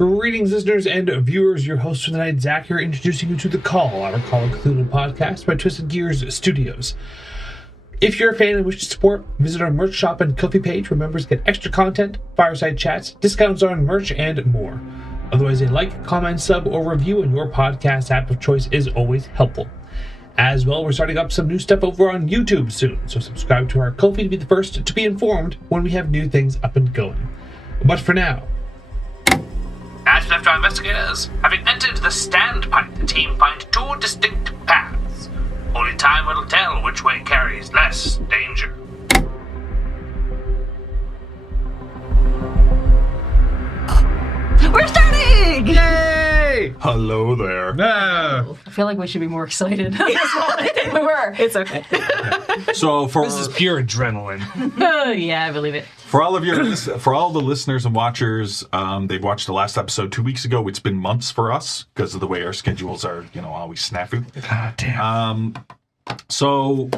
Greetings, listeners and viewers. Your host for the night, Zach, here, introducing you to The Call, our Call Included podcast by Twisted Gears Studios. If you're a fan and wish to support, visit our merch shop and Ko-fi page where members get extra content, fireside chats, discounts on merch, and more. Otherwise, a like, comment, sub, or review on your podcast app of choice is always helpful. As well, we're starting up some new stuff over on YouTube soon, so subscribe to our Ko-fi to be the first to be informed when we have new things up and going. But for now, as left our investigators, having entered the standpipe, the team finds two distinct paths. Only time will tell which way carries less danger. We're starting! Yay! Hello there. No. I feel like we should be more excited. That's what I think we were. It's okay. So This is pure adrenaline. Yeah, I believe it. for all the listeners and watchers, they've watched the last episode 2 weeks ago. It's been months for us because of the way our schedules are, always snafu. Ah, damn. So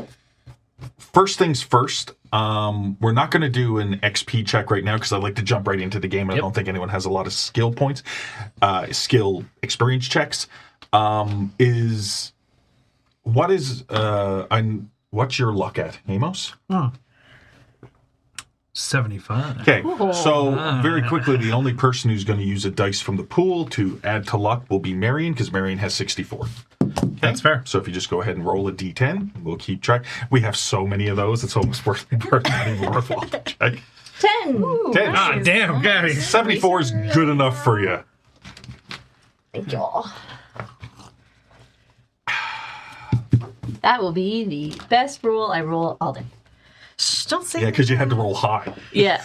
first things first, we're not going to do an XP check right now because I like to jump right into the game. I don't think anyone has a lot of skill points, skill experience checks. What's your luck at, Amos? 75. Okay, so very quickly, the only person who's going to use a dice from the pool to add to luck will be Marion, because Marion has 64. Okay? That's fair. So if you just go ahead and roll a d10, we'll keep track. We have so many of those, it's almost not even worthwhile to check. 10. Ooh, 10. Ah, damn, Gabby. 74 is good enough for you. Thank y'all. That will be the best roll I roll all day. Shh, don't say Yeah, because you had to roll high. Yeah.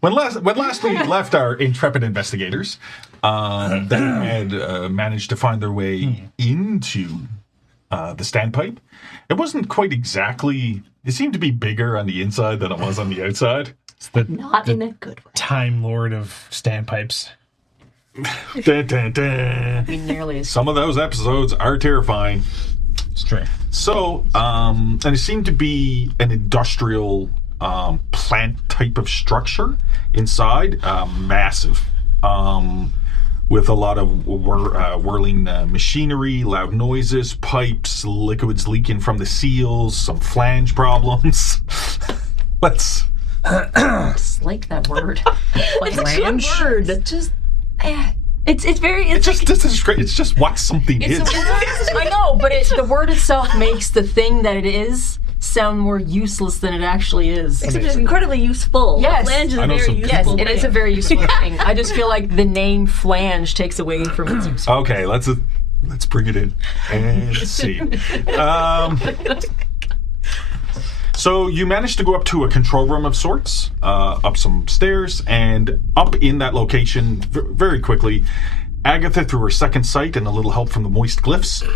When last we left our intrepid investigators, they had managed to find their way into the standpipe. It wasn't quite exactly... It seemed to be bigger on the inside than it was on the outside. It's the Not in a good way. Time Lord of standpipes. Dun, dun, dun. I mean, nearly as Some of those episodes are terrifying. It's true. So, and it seemed to be an industrial plant type of structure inside, massive, with a lot of whirling machinery, loud noises, pipes, liquids leaking from the seals, some flange problems. Let's... like that word. It's a good word. Just It's very. It's just what something is. I know, but the word itself makes the thing that it is sound more useless than it actually is. except it's incredibly useful. Yes. Flange is I a know very some- useful. Yes, it is a very useful thing. I just feel like the name flange takes away from its use. Okay, let's bring it in and see. So you managed to go up to a control room of sorts, up some stairs, and up in that location very quickly, Agatha, through her second sight and a little help from the moist glyphs,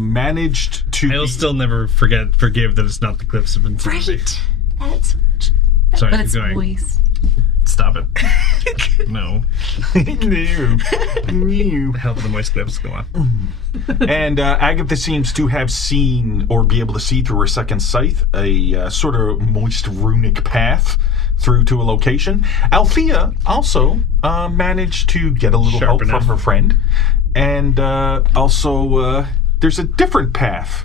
managed to... I'll still never forgive that it's not the Cliffs of Infinity. Right. That's Sorry, but keep it's going. voice. Stop it. No. No. The help of the moist Cliffs, go on. And Agatha seems to have seen, or be able to see through her second sight, a sort of moist runic path through to a location. Althea also managed to get a little Sharp help enough. from her friend. And also, there's a different path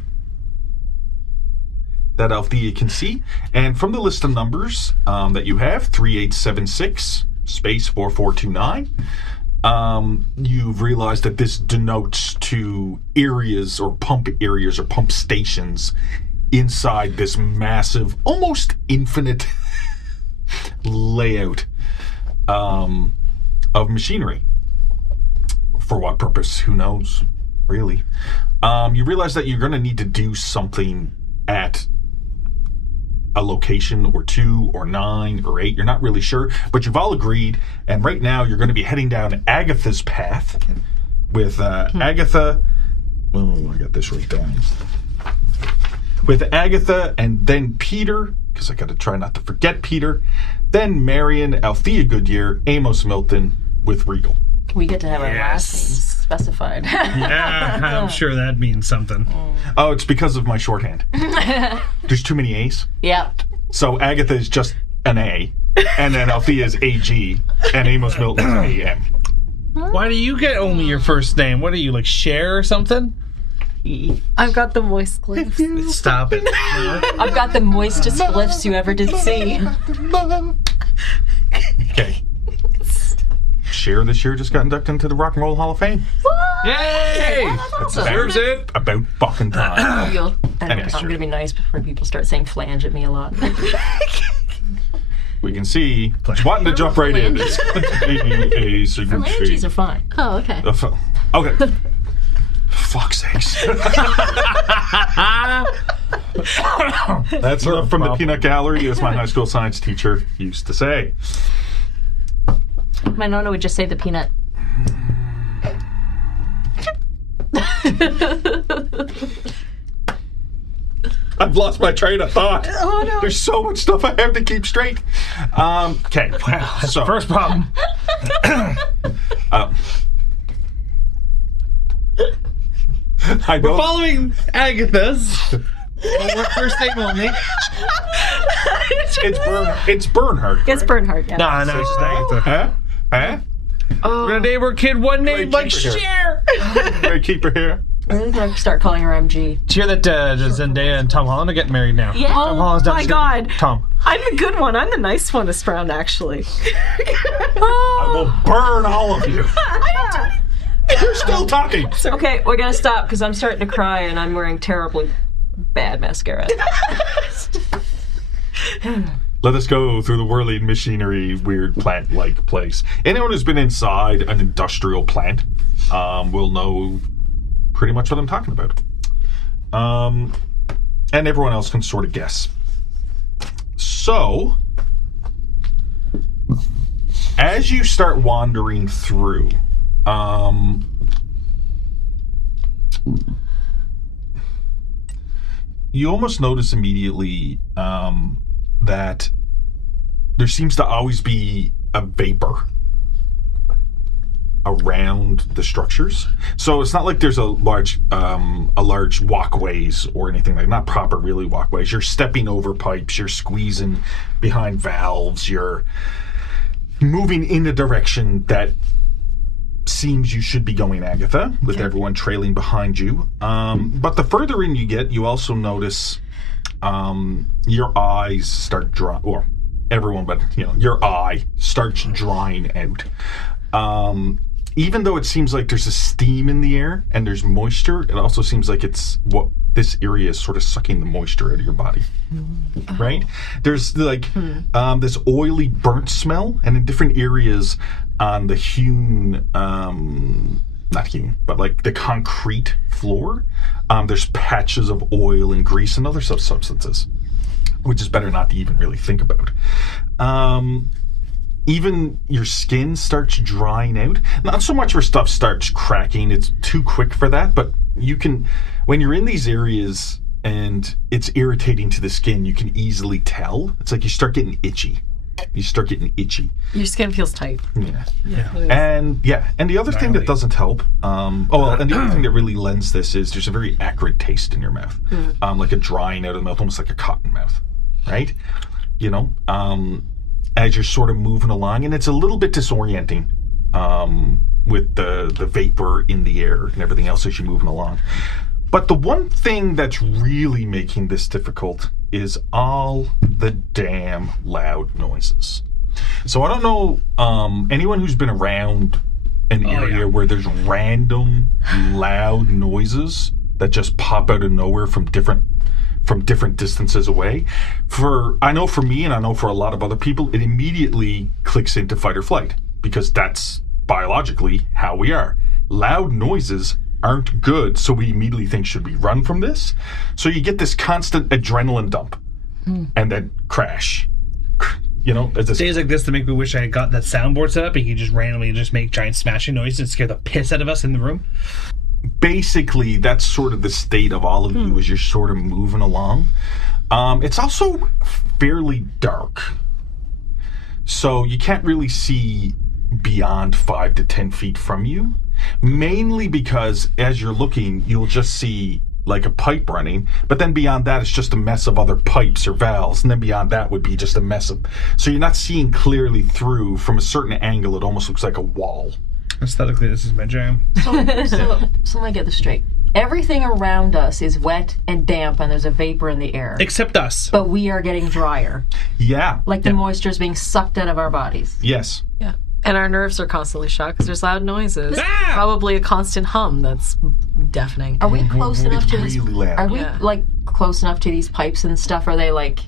that Althea can see. And from the list of numbers that you have, 3876, space 4429, you've realized that this denotes to areas or pump stations inside this massive, almost infinite layout of machinery. For what purpose? Who knows, really. You realize that you're going to need to do something at a location or 2 or 9 or 8. You're not really sure, but you've all agreed, and right now you're going to be heading down Agatha's path with Agatha. Oh, I got this right down. With Agatha and then Peter, because I got to try not to forget Peter, then Marion, Althea Goodyear, Amos Milton with Regal. We get to have our last names specified. Yeah, I'm sure that means something. Oh, it's because of my shorthand. There's too many A's. Yeah. So Agatha is just an A. and then Althea's AG, and Amos Milton's AM. Why do you get only your first name? What are you, like Cher or something? I've got the moist glyphs. Stop it. I've got the moistest glyphs you ever did see. Okay. Cher this year just got inducted into the Rock and Roll Hall of Fame. Yay! Deserves it. About fucking time. I'm gonna be nice before people start saying flange at me a lot. We can see wanting to jump right in. It's going to be a Phalanges are fine. Oh, okay. Okay. Fuck's sakes. That's enough from the peanut gallery, as my high school science teacher used to say. My nonna would just say the peanut. I've lost my train of thought. Oh, no. There's so much stuff I have to keep straight. Okay. So, First problem. I know. Following Agatha's. First name only. It's Bernhard. It's Bernhard, yeah. No, it's just Agatha. Huh? We're gonna name our kid one name like keep her here. Cher. Great keeper here. I think I start calling her MG. Did you hear that Zendaya and Tom Holland are getting married now? Yeah. Tom Holland's done my God. Tom. I'm the good one. I'm the nice one this round, actually. I will burn all of you. You're still talking. Okay, we're gonna stop because I'm starting to cry and I'm wearing terribly bad mascara. Let us go through the whirling machinery, weird plant-like place. Anyone who's been inside an industrial plant will know pretty much what I'm talking about. And everyone else can sort of guess. So, as you start wandering through, you almost notice immediately that there seems to always be a vapor around the structures. So it's not like there's a large walkways or anything like, not proper really walkways. You're stepping over pipes, you're squeezing behind valves, you're moving in a direction that seems you should be going, Agatha, with everyone trailing behind you. But the further in you get, you also notice your eyes start drying, or everyone, but your eye starts drying out. Even though it seems like there's a steam in the air and there's moisture, it also seems like it's what this area is sort of sucking the moisture out of your body. Right? There's like this oily burnt smell, and in different areas on the not hewn, but like the concrete floor, there's patches of oil and grease and other substances, which is better not to even really think about. Even your skin starts drying out. Not so much where stuff starts cracking, it's too quick for that, but you can, when you're in these areas and it's irritating to the skin, you can easily tell. It's like you start getting itchy. Your skin feels tight. Yeah. And the other thing that doesn't help, and the other thing that really lends this is there's a very acrid taste in your mouth. Like a drying out of the mouth, almost like a cotton mouth, right? As you're sort of moving along, and it's a little bit disorienting with the vapor in the air and everything else as you're moving along. But the one thing that's really making this difficult is all the damn loud noises. So I don't know anyone who's been around an area where there's random loud noises that just pop out of nowhere from different distances away. I know for me, and I know for a lot of other people, it immediately clicks into fight or flight, because that's biologically how we are. Loud noises aren't good, so we immediately think, should we run from this? So you get this constant adrenaline dump and then crash. Days like this to make me wish I had got that soundboard set up and you could just randomly make giant smashing noises and scare the piss out of us in the room. Basically, that's sort of the state of all of you as you're sort of moving along. It's also fairly dark, so you can't really see beyond 5 to 10 feet from you, mainly because as you're looking, you'll just see like a pipe running, but then beyond that it's just a mess of other pipes or valves, and then beyond that would be just a mess of, so you're not seeing clearly through. From a certain angle it almost looks like a wall. Aesthetically, this is my jam. So let me get this straight. Everything around us is wet and damp, and there's a vapor in the air. Except us. But we are getting drier. Yeah. Like the moisture is being sucked out of our bodies. Yes. Yeah. And our nerves are constantly shot because there's loud noises. Ah! Probably a constant hum that's deafening. Are we close enough to this? Really loud. Are we like close enough to these pipes and stuff? Are they like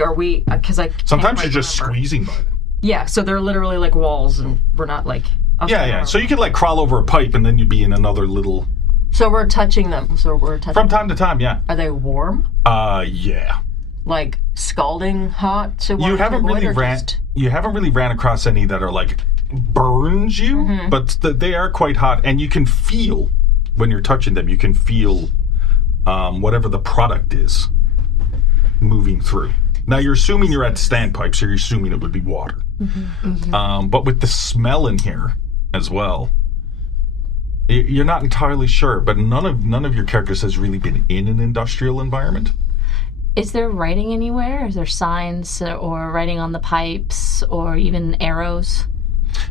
are we? Because I can't Sometimes quite you're just remember. squeezing by them. Yeah, so they're literally like walls, and we're not like. Yeah. So you could like crawl over a pipe and then you'd be in another little. So we're touching them. So we're touching. From time to time, yeah. Are they warm? Yeah. Like scalding hot to You haven't really ran. just... You haven't really ran across any that are like burns you, but they are quite hot, and you can feel when you're touching them. You can feel whatever the product is moving through. Now you're assuming you're at standpipe, so you're assuming it would be water. But with the smell in here as well, you're not entirely sure. But none of your characters has really been in an industrial environment. Is there writing anywhere? Is there signs or writing on the pipes or even arrows?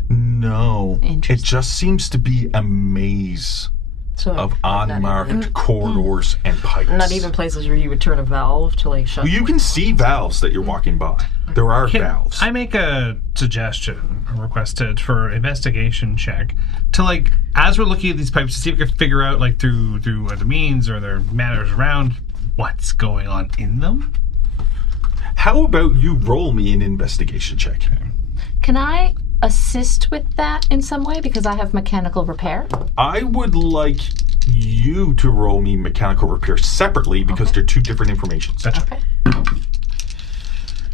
No. It Interesting. just seems to be a maze of unmarked corridors and pipes. Not even places where you would turn a valve to like shut. You can see valves that you're walking by. There are valves. I make a suggestion, a request for investigation check to like, as we're looking at these pipes, to see if we can figure out like through the means or their matters around what's going on in them. How about you roll me an investigation check? Can I assist with that in some way because I have mechanical repair? I would like you to roll me mechanical repair separately because they're two different information sets. Okay.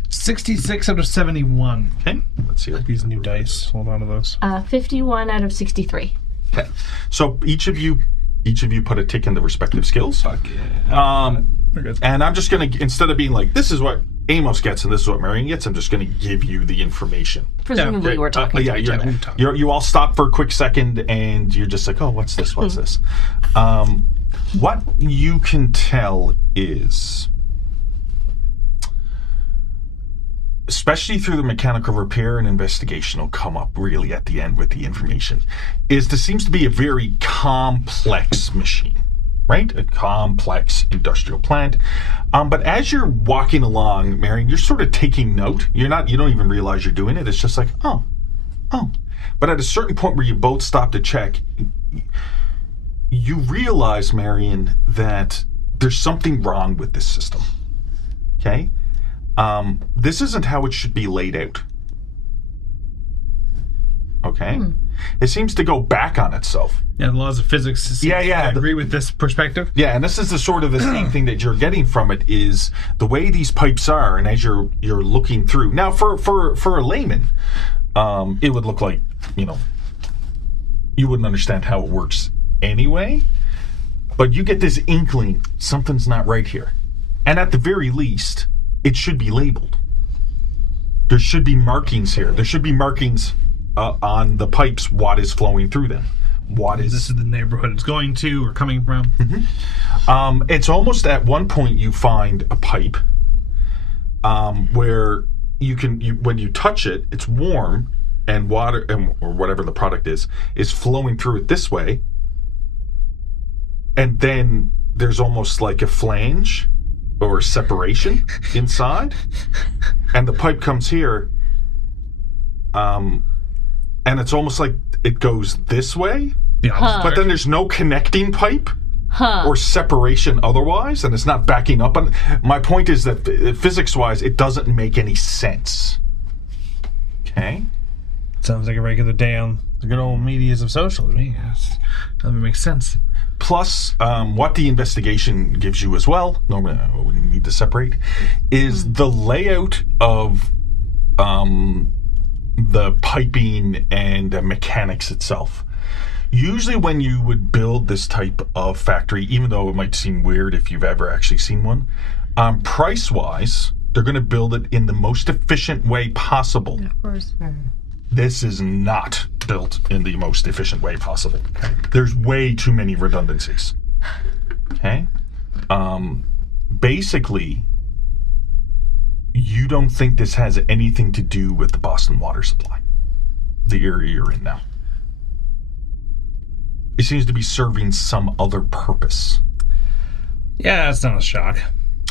66 out of 71. Okay, let's see. These new dice. Hold on to those. 51 out of 63. Okay, so each of you put a tick in the respective skills. We're good. And I'm just going to, instead of being like, this is what Amos gets and this is what Marion gets, I'm just going to give you the information. Presumably we're talking to each other. You all stop for a quick second and you're just like, oh, what's this? What's this? What you can tell is, especially through the mechanical repair and investigation will come up really at the end with the information, is this seems to be a very complex machine. Right? A complex industrial plant. But as you're walking along, Marion, you're sort of taking note. You don't even realize you're doing it. It's just like, oh. But at a certain point where you both stop to check, you realize, Marion, that there's something wrong with this system. Okay? This isn't how it should be laid out. Okay? It seems to go back on itself. Yeah, the laws of physics. Yeah. I agree with this perspective. Yeah, and this is the sort of the same thing that you're getting from it is the way these pipes are, and as you're looking through. Now, for a layman, it would look like, you wouldn't understand how it works anyway, but you get this inkling something's not right here. And at the very least, it should be labeled. There should be markings here. There should be markings on the pipes, what is flowing through them. This is the neighborhood it's going to or coming from. It's almost at one point you find a pipe where when you touch it, it's warm and water or whatever the product is flowing through it this way, and then there's almost like a flange or a separation inside, and the pipe comes here, and it's almost like it goes this way, but then there's no connecting pipe or separation otherwise, and it's not backing up. My point is that physics-wise, it doesn't make any sense. Okay? Sounds like a regular day on the good old medias of social to me. That makes sense. Plus, what the investigation gives you as well, normally what we need to separate, is the layout of the piping and mechanics itself. Usually when you would build this type of factory, even though it might seem weird if you've ever actually seen one, price-wise, they're going to build it in the most efficient way possible. Of course. This is not built in the most efficient way possible. There's way too many redundancies. Okay? Basically, you don't think this has anything to do with the Boston water supply, the area you're in now. It seems to be serving some other purpose. Yeah, that's not a shock.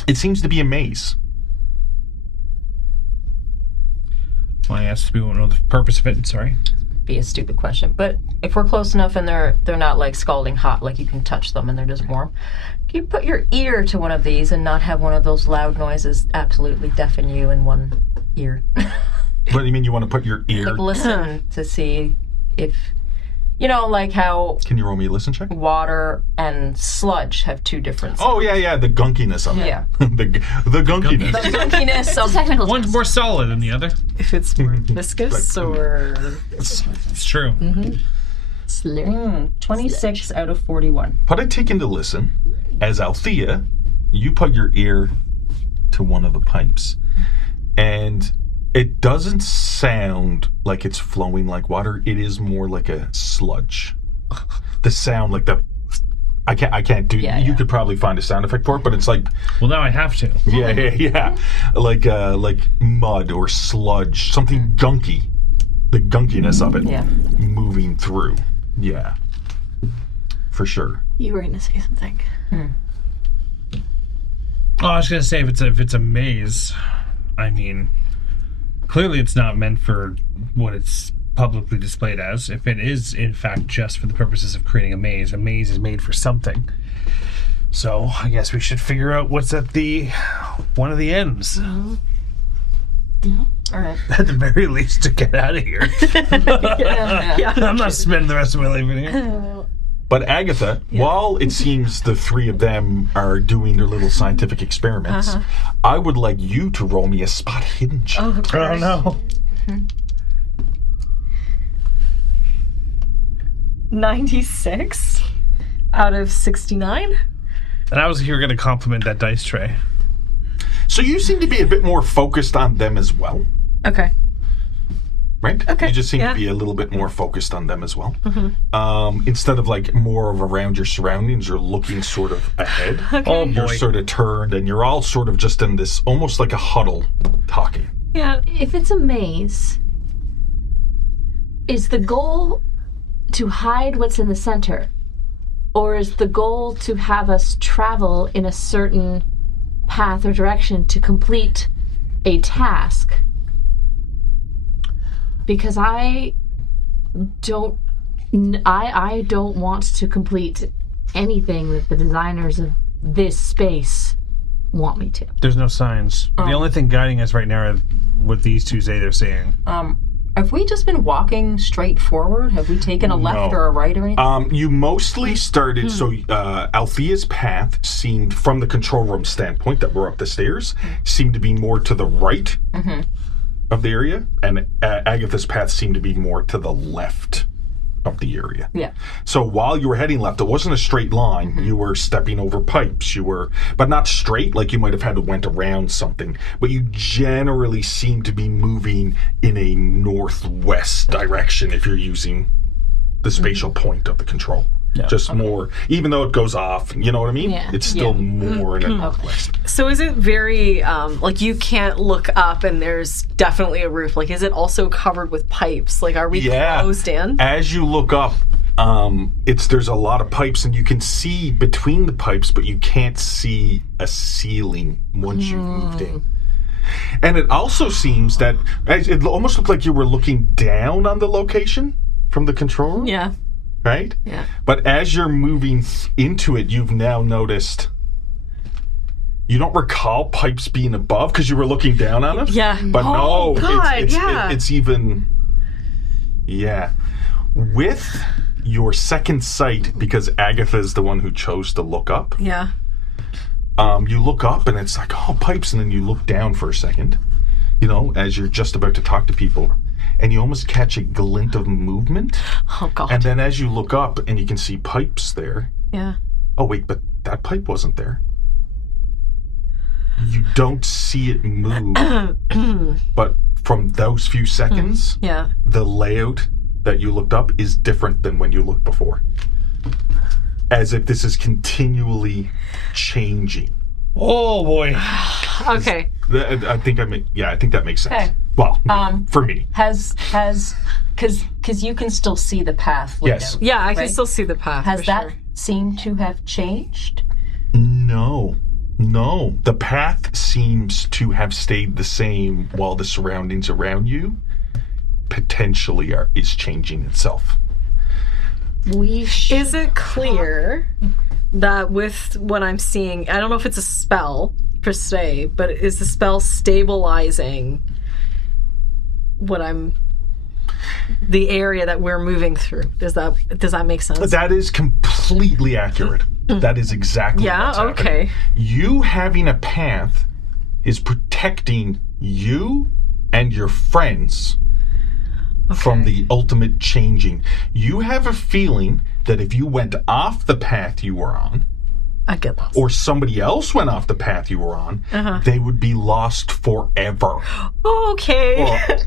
It seems to be a maze. Well, I guess we won't know the purpose of it. Sorry. Be a stupid question, but if we're close enough and they're not like scalding hot, like you can touch them and they're just warm, can you put your ear to one of these and not have one of those loud noises absolutely deafen you in one ear? What do you mean you want to put your ear? Like listen to see if, you know, like how Can you roll me a listen check? water and sludge have two different Oh, yeah, the gunkiness of it. Yeah. the gunkiness. The gunkiness of Technical One's terms. more solid than the other. If it's more viscous or It's true. Slurry. 26 out of 41. Put a tick into listen. As Althea, you put your ear to one of the pipes. And it doesn't sound like it's flowing like water. It is more like a sludge. The sound, like the... I can't do... Yeah, you yeah. could probably find a sound effect for it, but it's like... Well, now I have to. Yeah. Like mud or sludge. Something gunky. The gunkiness of it. Yeah. Moving through. Yeah. For sure. You were going to say something. Oh, I was gonna say if it's a maze, I mean, clearly it's not meant for what it's publicly displayed as. If it is in fact just for the purposes of creating a maze is made for something. So I guess we should figure out what's at one of the ends. All right. At the very least, to get out of here. Yeah. I'm not spending the rest of my life in here. But Agatha, while it seems the three of them are doing their little scientific experiments, I would like you to roll me a spot hidden check. oh, of course. Oh no. 96 out of 69. And I was here going to compliment that dice tray. So you seem to be a bit more focused on them as well, Okay. right? Okay, You just seem yeah. to be a little bit more focused on them as well. Instead of like more of around your surroundings, you're looking sort of ahead. Oh You're boy. sort of turned and you're all sort of just in this, almost like a huddle talking. Yeah. If it's a maze, is the goal to hide what's in the center? Or is the goal to have us travel in a certain path or direction to complete a task? Because I don't want to complete anything that the designers of this space want me to. There's no signs. The only thing guiding us right now are what these two say they're saying. Have we just been walking straight forward? Have we taken a left No. or a right or anything? You mostly started, so Althea's path seemed, from the control room standpoint that we're up the stairs, seemed to be more to the right of the area, and Agatha's path seemed to be more to the left of the area. Yeah. So while you were heading left, it wasn't a straight line. You were stepping over pipes. But not straight, like you might have had to went around something. But you generally seem to be moving in a northwest direction if you're using the spatial point of the control. Yeah. Just more, even though it goes off, you know what I mean? Yeah. It's still more in a northwest. So is it very, like you can't look up and there's definitely a roof? Like, is it also covered with pipes? Like, are we closed in? As you look up, there's a lot of pipes, and you can see between the pipes, but you can't see a ceiling once you've moved in. And it also seems that it almost looked like you were looking down on the location from the control room, Yeah. right? Yeah. But as you're moving into it, you've now noticed. You don't recall pipes being above because you were looking down on it. Yeah. But Oh, no, God, yeah. it's even. Yeah. With your second sight, because Agatha's the one who chose to look up, Yeah. you look up and it's like, oh, pipes, and then you look down for a second, as you're just about to talk to people, and you almost catch a glint of movement. Oh, God. And then as you look up and you can see pipes there. Yeah. Oh, wait, but that pipe wasn't there. You don't see it move. But from those few seconds, Yeah. the layout that you looked up is different than when you looked before. as if this is continually changing. Oh boy. Okay. I think that makes sense. Okay. Well, for me. Has because you can still see the path. laid Yes. out, Yeah, I can right? still see the path. Has for that sure. seemed to have changed? No. The path seems to have stayed the same while the surroundings around you potentially is changing itself. Is it clear that with what I'm seeing, I don't know if it's a spell per se, but is the spell stabilizing the area that we're moving through? Does that make sense? That is completely accurate. That is exactly what's happening. Okay. You having a path is protecting you and your friends from the ultimate changing. You have a feeling that if you went off the path you were on, I get lost. or somebody else went off the path you were on, they would be lost forever. Okay. Or-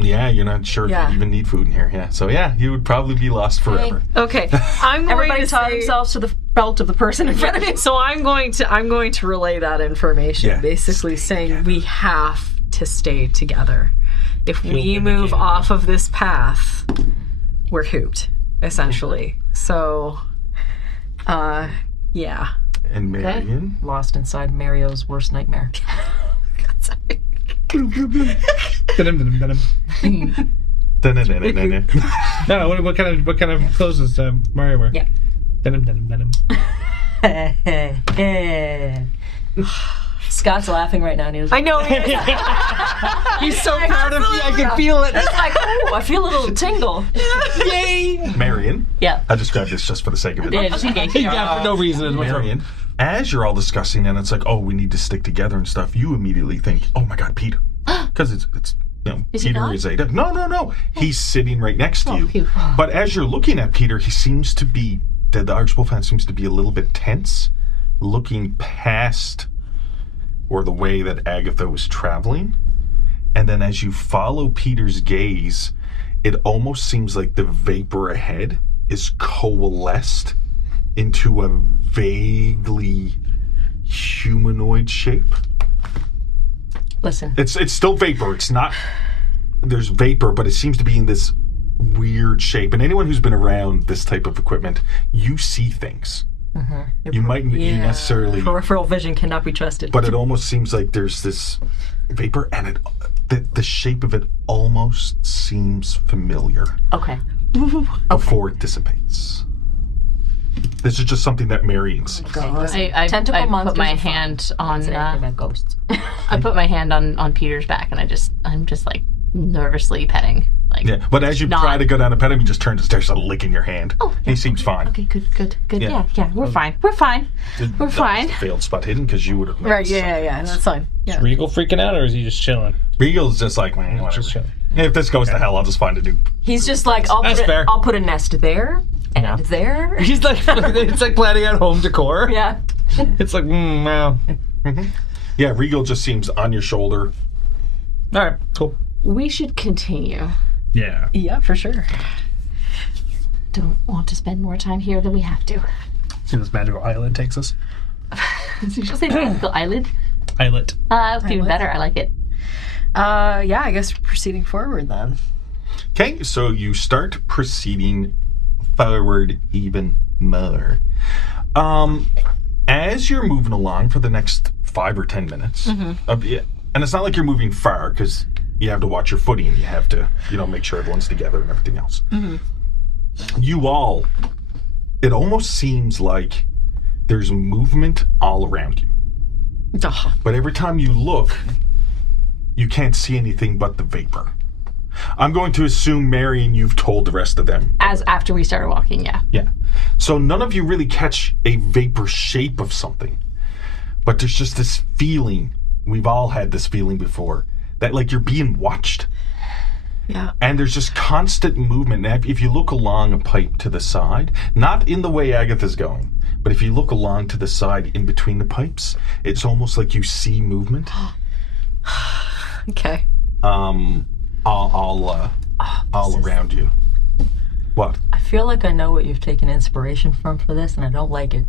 yeah, you're not sure if you even need food in here. Yeah, so yeah, you would probably be lost forever. Okay. I'm going Everybody to tie say, themselves to the belt of the person in front of you. so I'm going to relay that information, Yeah. basically saying we have to stay together. If we move vindicated off of this path, we're hooped, essentially. So, yeah. And Marion? Lost inside Mario's worst nightmare. Sorry. Dun-dum. No, what kind of clothes does Mario wear? Yeah. Dun-dum. Scott's laughing right now. And he was I know. He's so proud of me. I can feel it. It's like, oh, I feel a little tingle. Yay! Marion? Yeah. I just grabbed this just for the sake of it. Yeah, just in case. Yeah, for no reason. Marion, as you're all discussing and it's like, oh, we need to stick together and stuff, you immediately think, oh my God, Peter. Because it's Is he Peter not? is Ada. No. He's sitting right next to you. phew. But as you're looking at Peter, he seems to be, the Irish Wolfhound seems to be a little bit tense, looking past or the way that Agatha was traveling. And then as you follow Peter's gaze, it almost seems like the vapor ahead is coalesced into a vaguely humanoid shape. Listen, It's still vapor. It's not, there's vapor, but it seems to be in this weird shape. And anyone who's been around this type of equipment, you see things. You mightn't necessarily, peripheral vision cannot be trusted. but it almost seems like there's this vapor, and the shape of it almost seems familiar Okay. before it dissipates. This is just something that Marion sees. I Tentacle put monsters my are fun. hand on Anything about ghosts. I put my hand on Peter's back, and I'm just like nervously petting. Like, Yeah, but as you Not- try to go down to pet him, he just turns and starts licking your hand. Oh, yeah, He seems fine. okay, good. Yeah. Yeah, we're fine. We're fine. We're fine. Failed spot hidden because you would have Right, yeah, that's fine. Yeah. Regal freaking out, or is he just chilling? Regal's just like, man, whatever. Just chilling. If this goes to hell, I'll just find a new. He's just like, That's fair. I'll put a nest there and there. He's like, it's like planning out home decor. Yeah. It's like, wow. Yeah, Regal just seems on your shoulder. All right, cool. We should continue. Yeah. Yeah, for sure. Don't want to spend more time here than we have to. See this magical island takes us. Did you say magical island? Islet. That's even better. I like it. Yeah, I guess proceeding forward then. Okay, so you start proceeding forward even more. As you're moving along for the next 5 or 10 minutes, and it's not like you're moving far because you have to watch your footing. You have to, make sure everyone's together and everything else. You all, it almost seems like there's movement all around you. But every time you look, you can't see anything but the vapor. I'm going to assume, Marion, you've told the rest of them. As after we started walking, yeah. Yeah. So none of you really catch a vapor shape of something. But there's just this feeling, we've all had this feeling before, that like you're being watched. Yeah. And there's just constant movement. Now, if you look along a pipe to the side, not in the way Agatha's going, but if you look along to the side in between the pipes, it's almost like you see movement. Okay. All around you. What? I feel like I know what you've taken inspiration from for this, and I don't like it.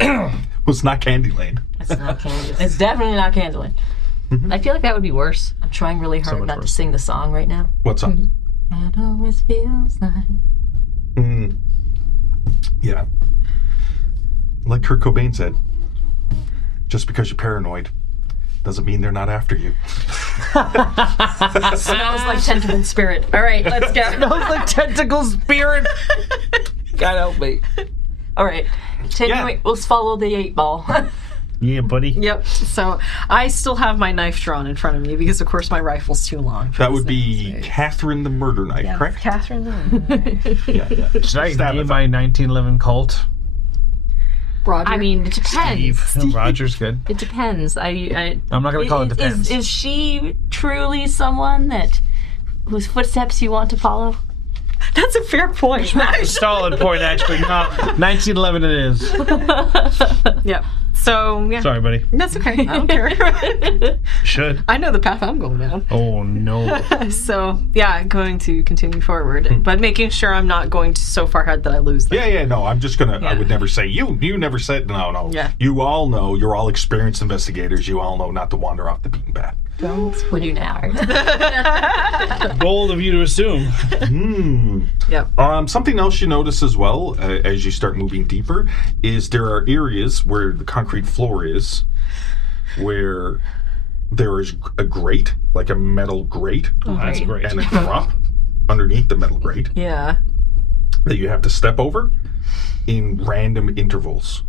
Well, it's not Candyland. It's not Candyland. It's definitely not Candyland. I feel like that would be worse. I'm trying really hard much not to worse. sing the song right now. What's up? It always feels like... Yeah. Like Kurt Cobain said, just because you're paranoid doesn't mean they're not after you. Smells like Tentacle Spirit. All right, let's go. Smells like tentacle spirit. God help me. All right. Let's follow the 8 ball. Yeah, buddy. Yep. So I still have my knife drawn in front of me because, of course, my rifle's too long. That would be Catherine the Murder Knife, Yeah, correct? Catherine. Yeah. Should I Stab name it. my 1911 cult? Roger. I mean, it depends. Steve. Roger's good. It depends. I'm not going to call it depends. Is she truly someone whose footsteps you want to follow? That's a fair point. Solid point, actually. No, 1911 it is. Yep. So, yeah. Sorry, buddy. That's okay. I don't care. Should. I know the path I'm going down. Oh, no. So, yeah, going to continue forward, but making sure I'm not going so far ahead that I lose them. Yeah, no, I'm just gonna, I Yeah. would never say, you never said, no. Yeah. You all know, you're all experienced investigators, you all know not to wander off the beaten path. We do now. Bold of you to assume. Yep. Something else you notice as well, as you start moving deeper, is there are areas where the concrete floor is, where there is a grate, like a metal grate, That's great. and a drop underneath the metal grate Yeah. that you have to step over in random intervals.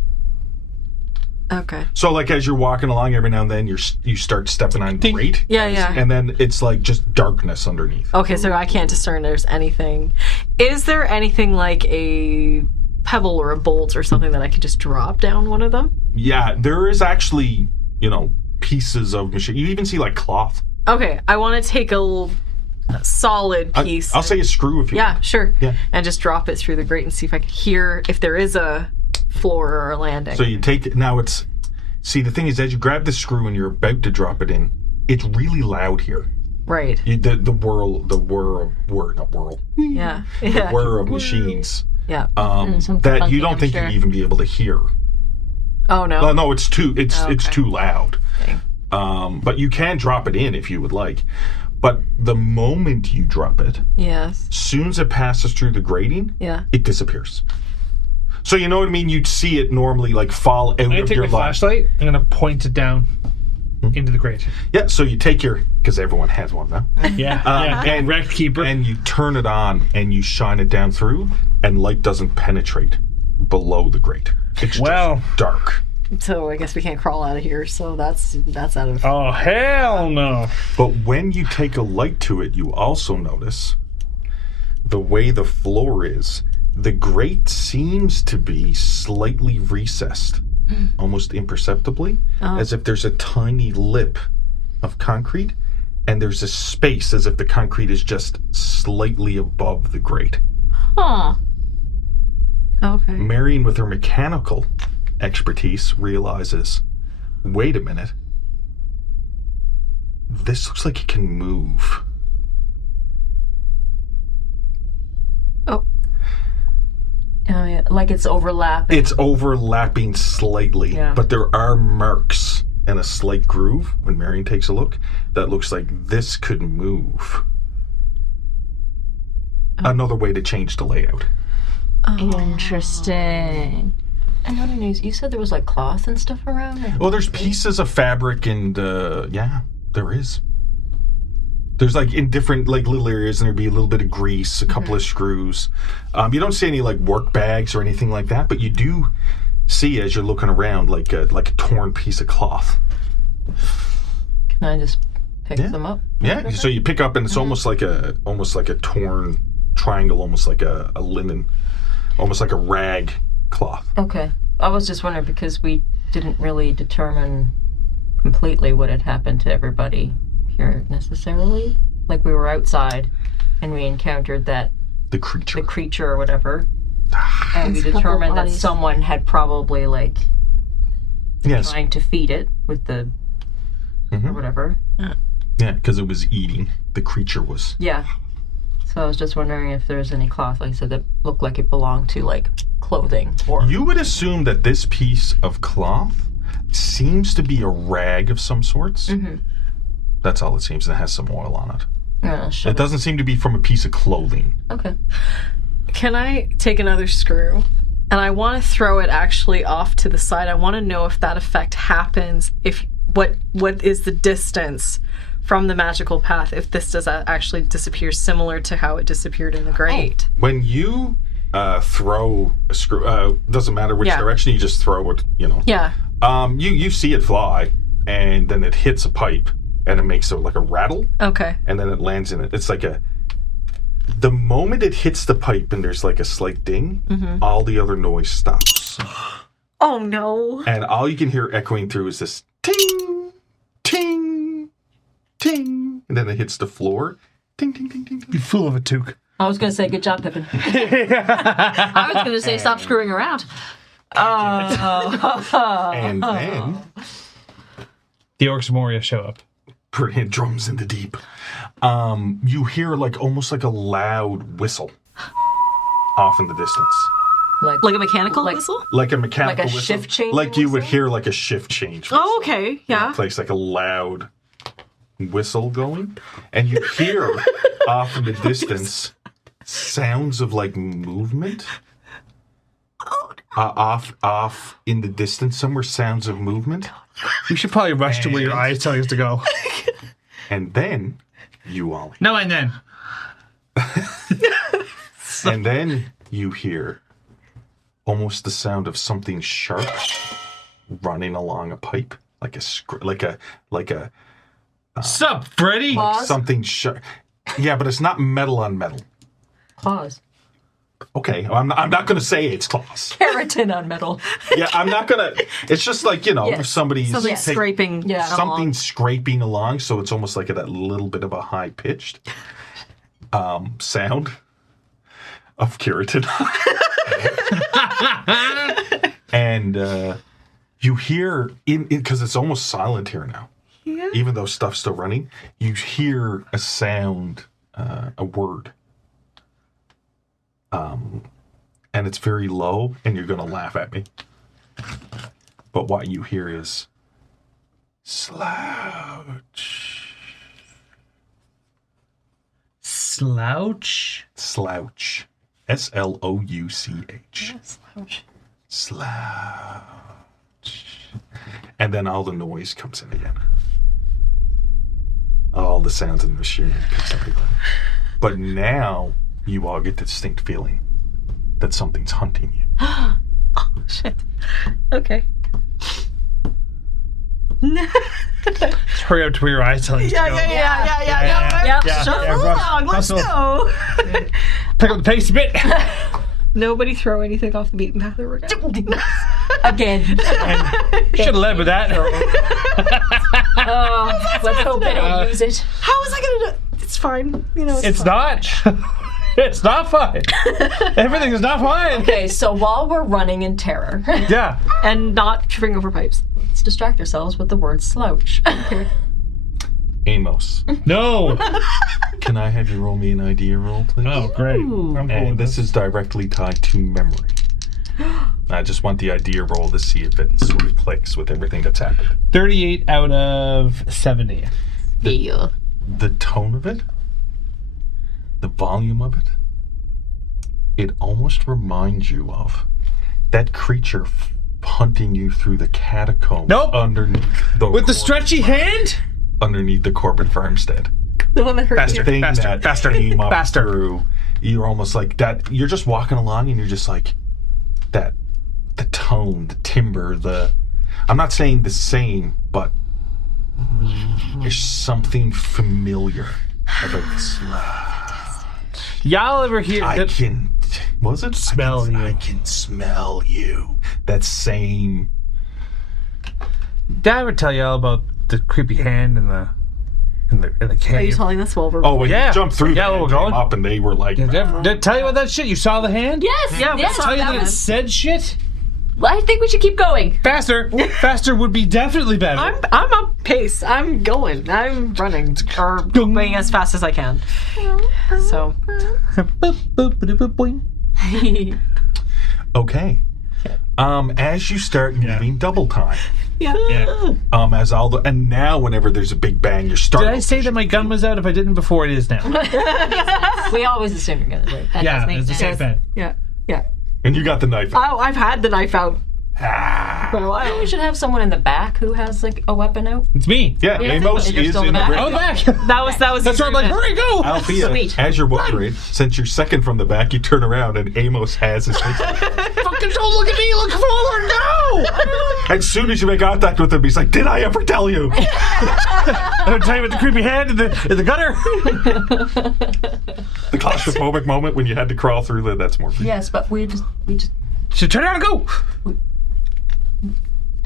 Okay. So, like, as you're walking along, every now and then you start stepping on grate, Yeah. and then it's like just darkness underneath. Okay, so I can't discern there's anything. Is there anything like a pebble or a bolt or something that I could just drop down one of them? Yeah, there is actually, pieces of machine. You even see like cloth. Okay, I want to take a solid piece. I'll say a screw if you Yeah, sure. Yeah. And just drop it through the grate and see if I can hear if there is a floor or a landing. So you take it. Now it's. See, the thing is, as you grab the screw and you're about to drop it in, it's really loud here. Right. The whir Yeah. Yeah. of machines Yeah. Something that funky, you don't I'm think sure. you'd even be able to hear. Oh no. No, it's too loud. Okay. But you can drop it in if you would like. But the moment you drop it, Yes. soon as it passes through the grating, Yeah. it disappears. So you know what I mean? You'd see it normally like fall out I'm gonna of take your my line. flashlight. I'm gonna point it down into the grate. Yeah, so you take because everyone has one now, Yeah, and wrecked keeper. and you turn it on and you shine it down through, and light doesn't penetrate below the grate. It's Well. just dark. So I guess we can't crawl out of here. So that's out of. Oh hell no! But when you take a light to it, you also notice the way the floor is. The grate seems to be slightly recessed, almost imperceptibly, as if there's a tiny lip of concrete, and there's a space as if the concrete is just slightly above the grate. Huh. Okay. Marion, with her mechanical expertise, realizes, wait a minute, this looks like it can move. Oh yeah, like it's overlapping. It's overlapping slightly, Yeah. but there are marks and a slight groove when Marion takes a look that looks like this could move. Another way to change the layout. Interesting. I know the news. You said there was like cloth and stuff around. Well, there's pieces of fabric and, yeah, there is. There's like in different like little areas, and there'd be a little bit of grease, a couple of screws. You don't see any like work bags or anything like that, but you do see as you're looking around like a torn piece of cloth. Can I just pick Yeah. them up? Yeah, so you pick up and it's almost like a torn triangle, almost like a linen, almost like a rag cloth. Okay. I was just wondering because we didn't really determine completely what had happened to everybody here necessarily. Like we were outside and we encountered the creature or whatever. And we It's a couple determined that bodies. someone had probably like Yes. trying to feed it with the or whatever. Yeah, because it was eating. The creature was. Yeah. So I was just wondering if there's any cloth, like I said, that looked like it belonged to, like, clothing or... You would assume that this piece of cloth seems to be a rag of some sorts. Mm-hmm. That's all it seems, and it has some oil on it. Sure. It doesn't seem to be from a piece of clothing. Okay. Can I take another screw? And I want to throw it actually off to the side. I want to know if that effect happens, if what is the distance from the magical path, if this does actually disappear similar to how it disappeared in the grate. When you throw a screw, doesn't matter which direction, you just throw it, Yeah. You see it fly, and then it hits a pipe, and it makes like a rattle, Okay. and then it lands in it. It's like the moment it hits the pipe and there's like a slight ding, all the other noise stops. Oh no. And all you can hear echoing through is this ting, ting, ting. And then it hits the floor. Ting, ting, ting, ting, ting. You fool of a toque. I was going to say, good job, Pippin. I was going to say, stop screwing around. And then The Orcs of Moria show up. brilliant drums in the deep. You hear almost like a loud whistle off in the distance. Like a mechanical Like- whistle? Like a mechanical Like a whistle. shift change Like you would whistle? hear like a shift change. Oh, okay. Yeah. It's like a loud whistle going, and you hear off in the distance sounds of like movement. Off in the distance somewhere, sounds of movement, We should probably rush to where your eyes telling us to go. and then you all, No, and then. and then you hear almost the sound of something sharp running along a pipe, like a Sup, Freddy? Pause. something sharp. Yeah, but it's not metal on metal. Pause. Okay, I'm not going to say it's claws. Keratin on metal. Yeah, I'm not going to. It's just like, Yes. if somebody's Something take- scraping. Yeah. something scraping along, so it's almost like that little bit of a high pitched sound of keratin. And you hear because it's almost silent here now. Yeah. Even though stuff's still running, you hear a sound, a word. And it's very low, and you're going to laugh at me. But what you hear is slouch. Slouch? Slouch. S-L-O-U-C-H. Slouch. Slouch. And then all the noise comes in again. All the sounds in the machine picks up again. But now you all get the distinct feeling that something's hunting you. Oh, shit. Okay. Hurry up to where your eyes telling us to go. Yeah. Yep. Yeah. Shuffle Yeah, along. Let's hustle. go. Pick up the pace a bit. Nobody throw anything off the beaten path ever again. Again. Should have led with that. Let's hope they don't use it. How was I gonna do? It's fine. It's fine. not. It's not fine. Everything is not fine. Okay, so while we're running in terror, Yeah. And not tripping over pipes. let's distract ourselves with the word slouch. Amos, No. can I have you roll me an idea roll, please? Oh, great. I'm cool And with this is directly tied to memory. I just want the idea roll to see if it sort of clicks with everything that's happened. 38 out of 70. The tone of it, the volume of it, it almost reminds you of that creature hunting you through the catacombs. Nope. Underneath the With the stretchy hand? underneath the Corbett farmstead. The one that hurt Faster. you. Thing Faster, that faster, came up faster. through. You're almost like that. You're just walking along, and you're just like that. The tone, the timbre, the. I'm not saying the same, but there's something familiar about this. Y'all ever hear I that? can. Was it Smell you. I can smell you. That same. Did I ever tell y'all about the creepy hand in the cave? Are you telling us while we're... Oh, when Yeah. you jumped through Yeah, that we're and going. came up, and they were like. Did I tell you about that shit? You saw the hand? Yes. Yeah, we yes. saw Tell you that that it one. said shit? Well, I think we should keep going. Faster. Faster would be definitely better. I'm on pace. I'm going. I'm running. Or going as fast as I can. So... Boop, boop, boop, boop, boing. Okay. As you start moving double time, Yeah. as all the and now whenever there's a big bang, you're starting. Did I say that my gun was out? If I didn't before, it is now. We always assume you're gonna do it. That does Yeah, make it's a sense. safe bet. Yeah. Yeah. And you got the knife. Oh, I've had the knife out for a We while. should have someone in the back who has like a weapon out. It's me. Yeah, Amos You're is still in in the the back? grave. Oh, back. That was That's why I'm like, hurry, go. Althea, Sweet. as you're wondering, since you're second from the back, you turn around and Amos has his face. Fucking don't look at me. Look forward. No. As soon as you make contact with him, he's like, "Did I ever tell you?" I'm gonna tell you about the creepy hand in the gutter. The claustrophobic moment when you had to crawl through that's more for you. Yes, but we just So turn around and go.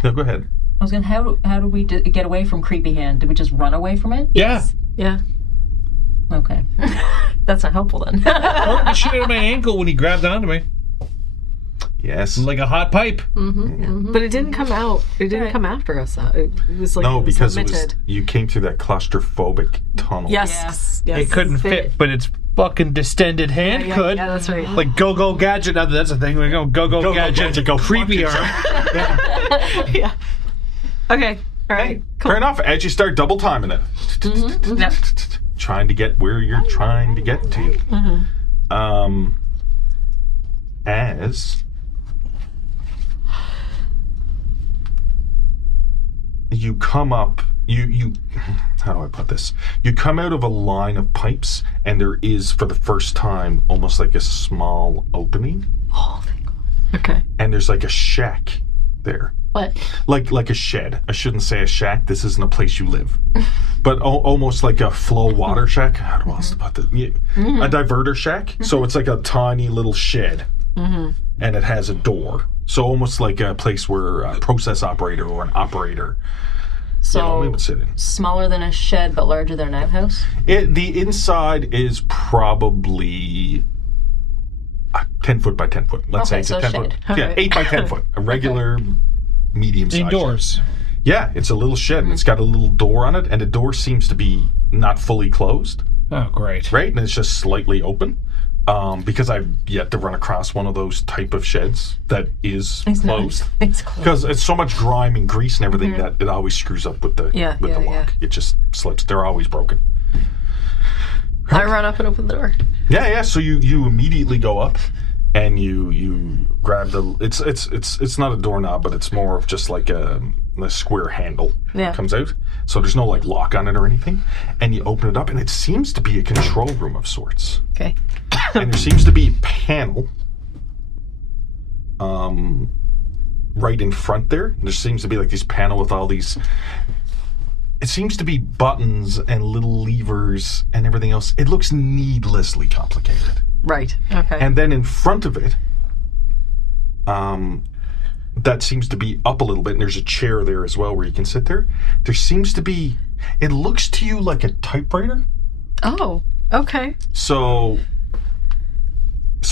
No, go ahead. I was gonna how do we get away from creepy hand? Did we just run away from it? Yeah. Yeah. Okay. That's not helpful then. Or the shit out of my ankle when he grabbed onto me Yes. like a hot pipe. But it didn't come out. It didn't come after us. It was like No, it was because limited. you came through that claustrophobic tunnel. Yes. Yes. It couldn't fit, but its fucking distended hand Yeah, could. yeah, that's right. Like go gadget. Now that's a thing. We go go gadget. go Creepy fuck arm. Yeah. Okay. All right. Fair enough. As you start double timing it, Yeah. trying to get where you're trying to get to. As you come up, you how do I put this? You come out of a line of pipes, and there is, for the first time, almost like a small opening, Oh, thank God. Okay. and there's like a shack there. What? Like a shed. I shouldn't say a shack. This isn't a place you live, but almost like a flow water shack. How do I else to put this? Yeah. A diverter shack. So it's like a tiny little shed, and it has a door. So almost like a place where a process operator or an operator, we would sit in. Smaller than a shed but larger than an outhouse. The inside is probably 10 foot by 10 foot. Let's say Okay, it's so a 10 shade. foot. Yeah, 8 by 10 foot. A regular medium size. Indoors. Yeah, it's a little shed, and it's got a little door on it, and the door seems to be not fully closed, Oh, great. right? And it's just slightly open. Because I've yet to run across one of those type of sheds that is closed. It's closed. Because it's so much grime and grease and everything that it always screws up with the Yeah, the yeah, lock. yeah. It just slips. They're always broken. I run up and open the door. Yeah. So you immediately go up, and you grab the. It's not a doorknob, but it's more of just like a square handle. Yeah. Comes out. So there's no like lock on it or anything, and you open it up, and it seems to be a control room of sorts. Okay. And there seems to be a panel right in front there. There seems to be like this panel with all these, it seems to be buttons and little levers and everything else. It looks needlessly complicated. Right. Okay. And then in front of it, that seems to be up a little bit, and there's a chair there as well where you can sit there. There seems to be, it looks to you like a typewriter. Oh. Okay. So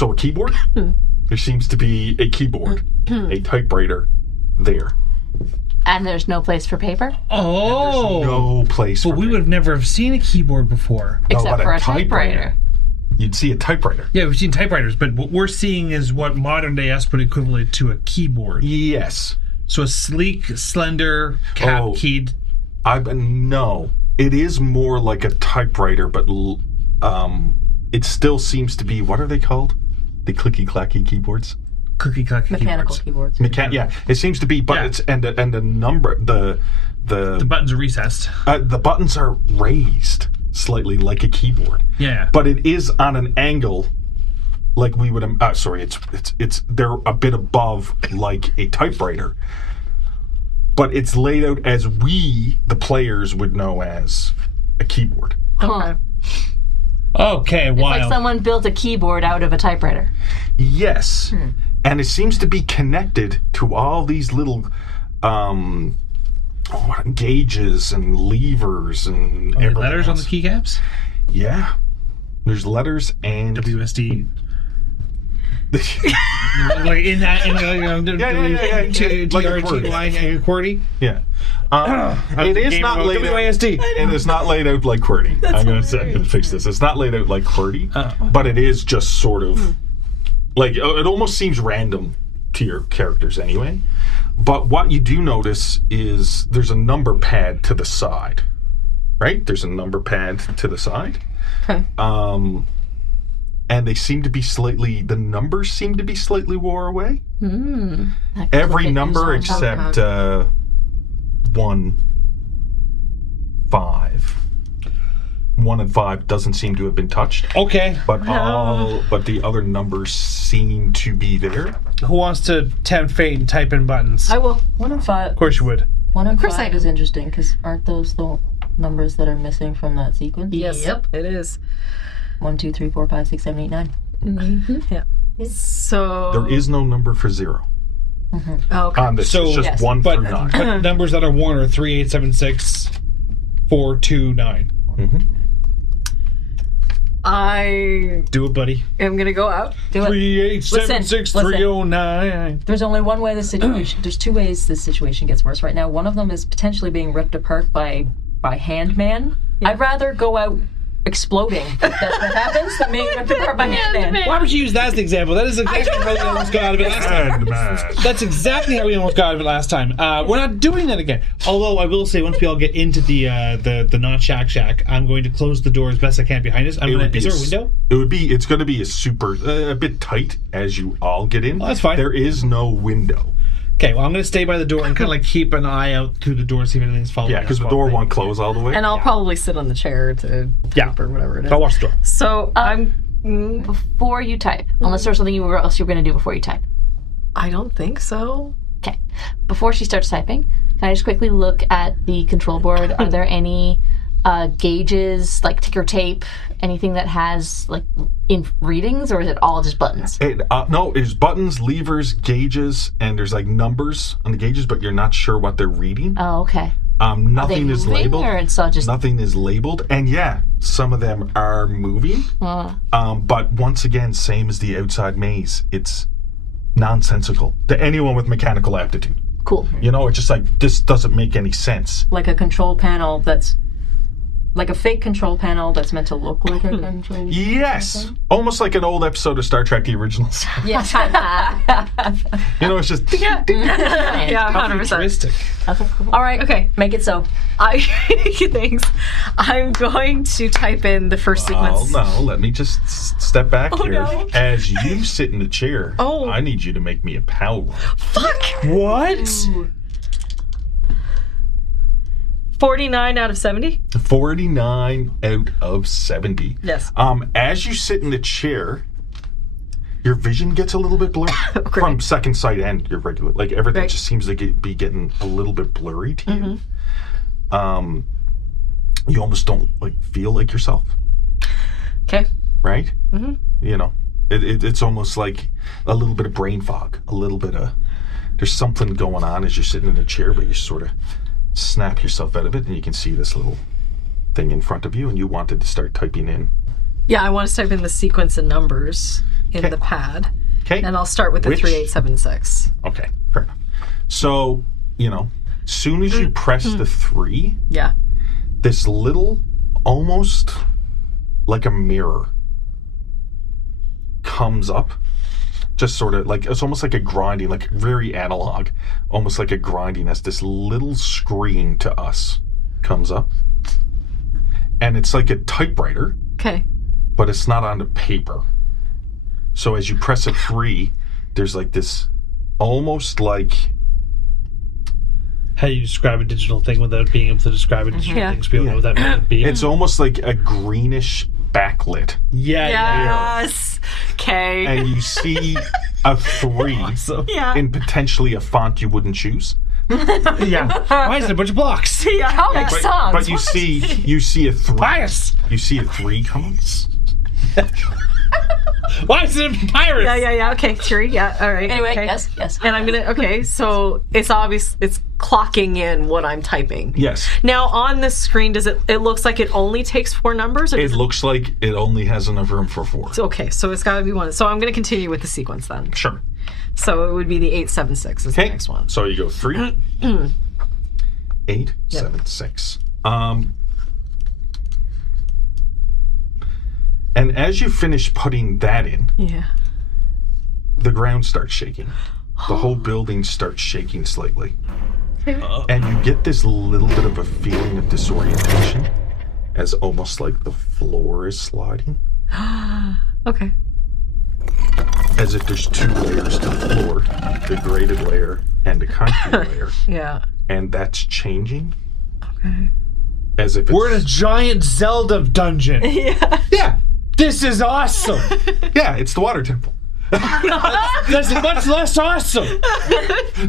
a keyboard? There seems to be a keyboard, a typewriter there. And there's no place for paper? Oh. No place But for we me. would have never have seen a keyboard before. Except but for a typewriter. You'd see a typewriter. Yeah, we've seen typewriters, but what we're seeing is what modern day us would equivalent to a keyboard. Yes. So a sleek, slender, cap Oh. keyed. No. It is more like a typewriter, but it still seems to be, what are they called? The clicky-clacky keyboards? Cookie clacky Mechanical keyboards. keyboards. Yeah. It seems to be, but Yeah. it's, and the number, The buttons are recessed. the buttons are raised slightly like a keyboard. Yeah. But it is on an angle like we would it's they're a bit above like a typewriter, but it's laid out as we the players would know as a keyboard. Huh. Okay, It's wild. like someone built a keyboard out of a typewriter. Yes. And it seems to be connected to all these little gauges and levers and Are there everything letters on the else. keycaps? Yeah. There's letters and WSD. Like in that, Yeah. Like a QWERTY. TRTY, QWERTY. Yeah. It is not laid out. WASD. It is not laid out like QWERTY. I'm going to fix this. It's not laid out like QWERTY, but it is just sort of like it almost seems random to your characters anyway. But what you do notice is there's a number pad to the side, right? There's a number pad to the side. Okay. And they seem to be the numbers seem to be slightly wore away. That could Every get number used on except 1, 5. 1 and 5 doesn't seem to have been touched, Okay. but the other numbers seem to be there. Who wants to tempt fate and type in buttons? I will. 1 and 5. Of course you would. 1 and course I 5 do. is interesting because aren't those the numbers that are missing from that sequence? Yes. Yep. It is. 1, 2, 3, 4, 5, 6, 7, 8, 9. Yeah. So There is no number for 0 okay. on this. So- it's just Yes. 1 But, through 9. but numbers that are worn are 3, 8, 7, 6, 4, 2, 9. I Do it, buddy. am gonna go out. Do it. 3, 8, 7, Listen, 6, listen. 3, 0, 9. There's only one way this situation. There's 2 ways this situation gets worse right now. One of them is potentially being ripped apart by Handman. I'd rather go out exploding. That happens than being ripped apart by Handman. Why would you use that as an example? That is exactly how we almost got out of it last time. And man. That's exactly how we almost got out of it last time. We're not doing that again. Although I will say, once we all get into the not shack, I'm going to close the door as best I can behind us. Is there a window? It's going to be a bit tight as you all get in. Oh, that's fine. There is no window. Okay, well, I'm going to stay by the door and kind of like keep an eye out through the door, see if anything's following Yeah, us because the while door they- won't close all the way. And I'll probably sit on the chair to Yeah. type or whatever it is. I'll watch the door. So I'm. Before you type, unless there's something else you were going to do before you type. I don't think so. Okay. Before she starts typing, can I just quickly look at the control board? Are there any gauges, like ticker tape, anything that has like in readings, or is it all just buttons? No, there's buttons, levers, gauges, and there's like numbers on the gauges, but you're not sure what they're reading. Oh, okay. Nothing is moving, labeled. or it's all just Nothing is labeled, and yeah, some of them are moving. But once again, same as the outside maze, it's nonsensical to anyone with mechanical aptitude. cool? You know, it's just like this doesn't make any sense. Like a control panel that's like a fake control panel that's meant to look like a control. Yes, almost like an old episode of Star Trek: The Original Sin. Yes. You know, it's just Yeah, 100%. Futuristic. All right. Okay. Make it so. Thanks. I'm going to type in the first Oh sequence. no, let me just step back here. no. As you sit in the chair, Oh. I need you to make me a power roll. Fuck! What? 49 out of 70? 49 out of 70. Yes. As you sit in the chair, your vision gets a little bit blurry from second sight and your regular. Like everything Right. just seems to be getting a little bit blurry to you. You almost don't like feel like yourself, Okay. right? You know, it's almost like a little bit of brain fog, a little bit of there's something going on as you're sitting in a chair, but you sort of snap yourself out of it, and you can see this little thing in front of you, and you wanted to start typing in. Yeah, I want to type in the sequence of numbers in the pad. Okay. And I'll start with the Which- 3876. Okay, fair enough. So, you know, soon as you press the 3, Yeah. this little, almost like a mirror, comes up. Just sort of like, it's almost like a grinding, like very analog, almost like a grinding as this little screen to us comes up. And it's like a typewriter, Okay. but it's not on the paper. So as you press a 3, there's like this almost like How do you describe a digital thing without being able to describe a digital Yeah. thing? So people know what that would be. it's almost like a greenish backlit, yeah. Yes. Okay. and you see a 3 Yeah. in potentially a font you wouldn't choose. Yeah. Why is it a bunch of blocks? Yeah. Comic songs. But you see a 3. Bias. You see a 3 coming. Why is it a pirate? Yeah. Okay, 3. Yeah. All right. Anyway, okay. yes. And I'm going to, okay, so it's obvious, it's clocking in what I'm typing. Yes. Now on the screen, it looks like it only takes 4 numbers? Or It does looks like it only has enough room for 4. okay, so it's got to be one. So I'm going to continue with the sequence then. Sure. So it would be the 876 is the Okay. next one. So you go 3. 8, Yep. 7, 6. And as you finish putting that in, Yeah. the ground starts shaking. The whole building starts shaking slightly. And you get this little bit of a feeling of disorientation, as almost like the floor is sliding. Okay. As if there's 2 layers to the floor, the graded layer and the concrete layer. Yeah. And that's changing. Okay. As if it's... We're in a giant Zelda dungeon. Yeah. Yeah, This is awesome. yeah, it's the water temple. That's much less awesome.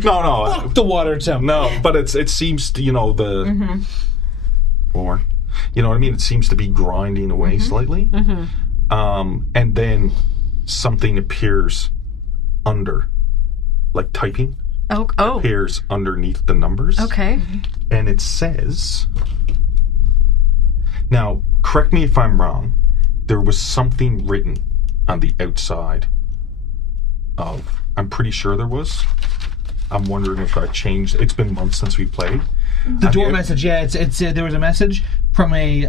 No, The water temple. no, but it seems to, the floor. You know what I mean? It seems to be grinding away slightly. And then something appears under, like typing Oh. appears underneath the numbers. Okay. And it says, now, correct me if I'm wrong, there was something written on the outside of, I'm pretty sure there was. I'm wondering if I changed. It's been months since we played. The door message, yeah, it's there was a message from a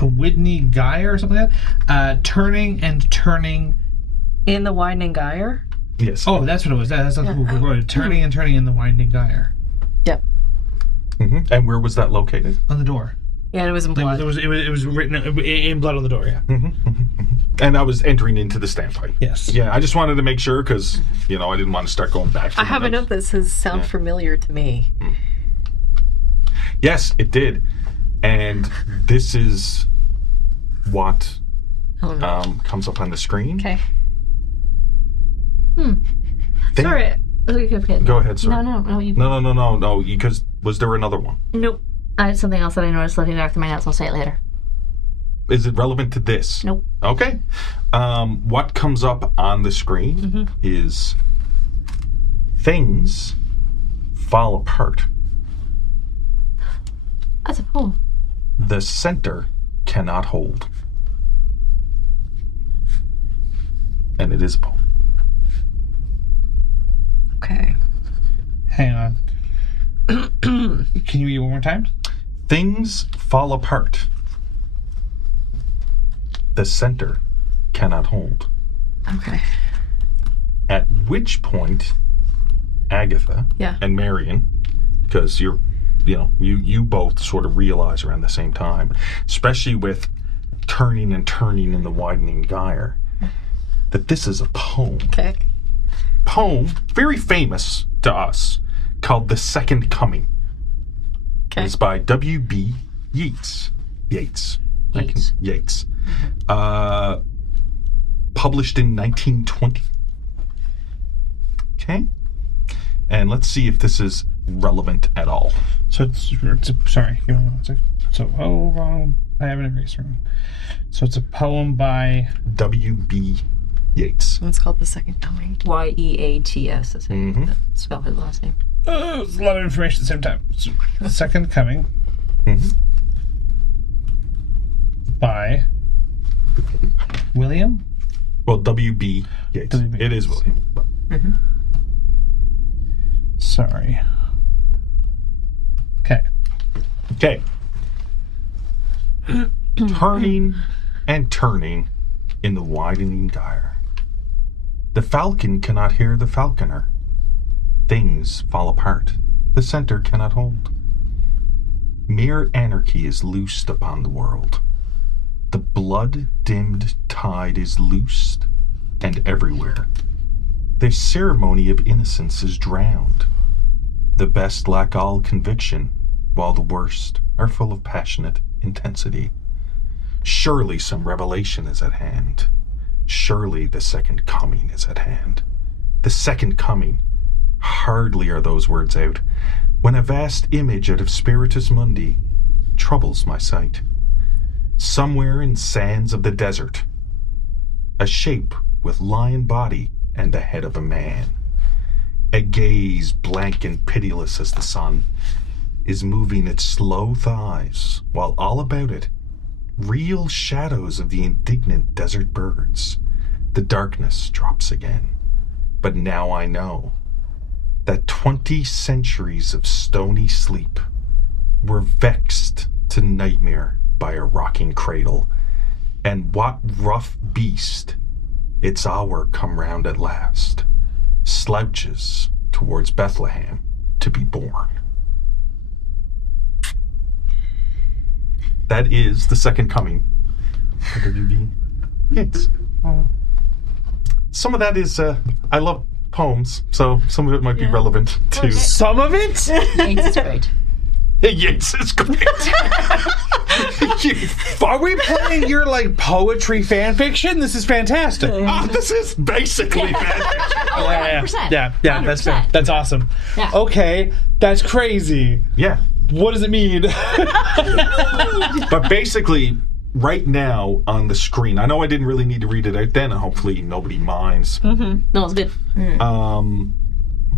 Whitney Geyer or something like that. Turning and turning. In the widening gyre. Yes. Oh, that's what it was. That's not who wrote it. Turning and turning in the winding gyre Yep. And where was that located? on the door. Yeah, it was in blood. It was written in blood on the door. Yeah. And I was entering into the standpipe. Yes. Yeah, I just wanted to make sure because, I didn't want to start going back. I have a note that says sound familiar to me. Yes, it did. And this is what comes up on the screen. Okay. Sorry. Okay. Go ahead, sir. No. You. No, because was there another one? Nope. I had something else that I noticed looking back through my notes. I'll say it later. Is it relevant to this? Nope. Okay. What comes up on the screen is things fall apart. That's a poem. The center cannot hold. And it is a poem. Okay. Hang on. Can you read it one more time? Things fall apart. The center cannot hold. Okay. At which point, Agatha Yeah. and Marion, because you both sort of realize around the same time, especially with turning and turning in the widening gyre, that this is a poem. Okay. Poem, very famous to us, called The Second Coming. Okay. It's by W.B. Yeats. Yeats. Published in 1920. Okay. And let's see if this is relevant at all. So it's sorry. Give me one second. So wrong. I have an eraser. So it's a poem by W.B. Yeats. It's called The Second Coming. Yeats. That's how you spell his last name. It's a lot of information at the same time. So, The Second Coming by William. Well, W.B. Yeats. W.B. It is William. but- Sorry. Okay. Okay. Turning and turning in the widening gyre. The falcon cannot hear the falconer. Things fall apart. The center cannot hold. Mere anarchy is loosed upon the world. The blood-dimmed tide is loosed, and everywhere. The ceremony of innocence is drowned. The best lack all conviction, while the worst are full of passionate intensity. Surely some revelation is at hand. Surely the second coming is at hand. The second coming. Hardly are those words out, when a vast image out of Spiritus Mundi troubles my sight. Somewhere in sands of the desert, a shape with lion body and the head of a man. A gaze blank and pitiless as the sun is moving its slow thighs, while all about it, real shadows of the indignant desert birds. The darkness drops again. But now I know that 20 centuries of stony sleep were vexed to nightmare by a rocking cradle, and what rough beast, its hour come round at last, slouches towards Bethlehem to be born. That is the second coming of W.B. Yeats. Some of that is, I love poems, so some of it might be relevant to... Some of it? Yates is great. Yates is great. Are we playing your like poetry fan fiction? This is fantastic. This is basically fan fiction. Yeah, 100%. yeah, that's 100%. that's awesome. Yeah. Okay, that's crazy. Yeah. What does it mean? But basically, right now on the screen, I know I didn't really need to read it out then, and hopefully nobody minds. No, it's good.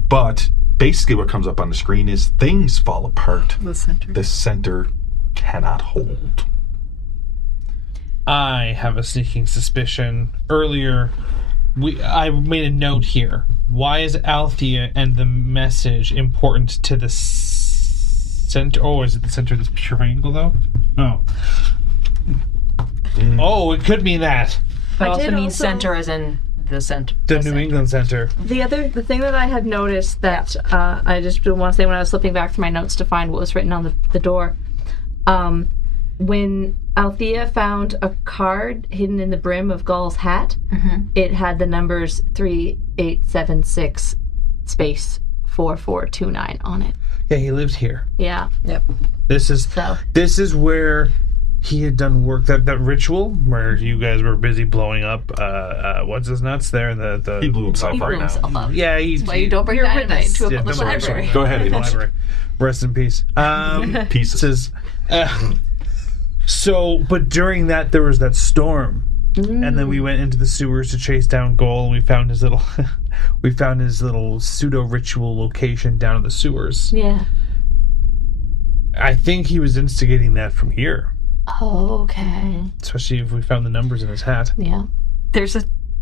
But basically what comes up on the screen is things fall apart. The center. The center cannot hold. I have a sneaking suspicion. Earlier, I made a note here. Why is Althea and the message important to the center? Oh, is it the center of this triangle, though? No. Oh, it could mean that. But I also did means also- center as in the center. The New England Center. The thing that I had noticed that I just want to say when I was flipping back through my notes to find what was written on the door, when Althea found a card hidden in the brim of Gaul's hat, it had the numbers 3876 space 4429 on it. Yeah, he lived here. Yeah. Yep. This is So where he had done work, that ritual where you guys were busy blowing up what's his nuts there in the He blew himself he right blew now. himself up. yeah, That's why you don't bring You're dynamite witness. to a Yeah, public no, sorry, library. sorry. Go ahead, In the Amos. library. Rest in peace. Pieces. But during that there was that storm, and then we went into the sewers to chase down Goal, and we found his little pseudo ritual location down in the sewers. Yeah. I think he was instigating that from here, Oh, okay. especially if we found the numbers in his hat. Yeah.